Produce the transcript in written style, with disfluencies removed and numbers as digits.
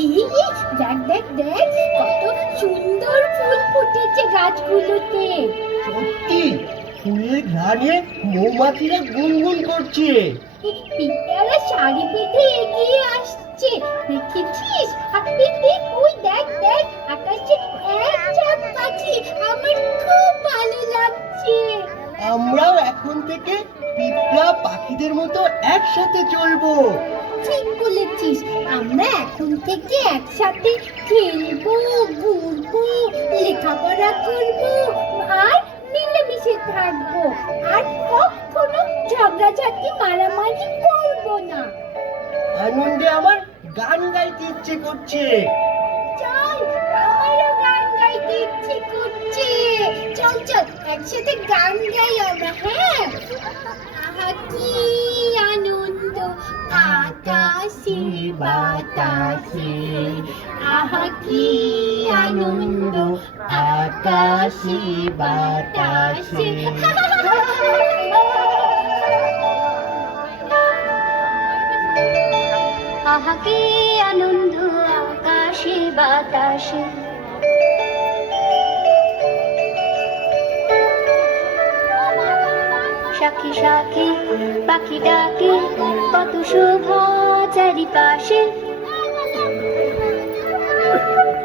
এই দেখ দেখ দেখ, কত সুন্দর ফুল ফুটেছে গাছগুলোতে। সত্যি ফুলের ঘ্রাণে মৌমাছিরা গুনগুন করছে। পিঁপড়ারা শাড়ি বেঁধে এগিয়ে আসছে, দেখেছিস? ওই দেখ দেখ, আকাশে এক চাঁদ পাখি, আমার খুব ভালো লাগছে। আমরাও এখন থেকে পিঁপড়া পাখিদের মতো একসাথে চলবো। ঠিক বলেছিস, আমরা এখন থেকে একসাথে খেলবো, ঘুরবো, লেখাপড়া করবো আর মিলেমিশে থাকবো। আর কখনো ঝগড়াঝাটি মারামারি করবো না। আনন্দে আমার গান গাইতে ইচ্ছে করছে। চল, আমারও গান গাইতে ইচ্ছে করছে। চল চল, একসাথে গান গাই আমরা, হ্যাঁ? আহা কি আনন্দ আকাশে বাতাসে, আহা কি আনন্দ আকাশে বাতাসে। আহা কি আনন্দ আকাশে বাতাসে। সাক্ষী সাক্ষী পাখি ডাকে, কত শোভা চারিপাশে।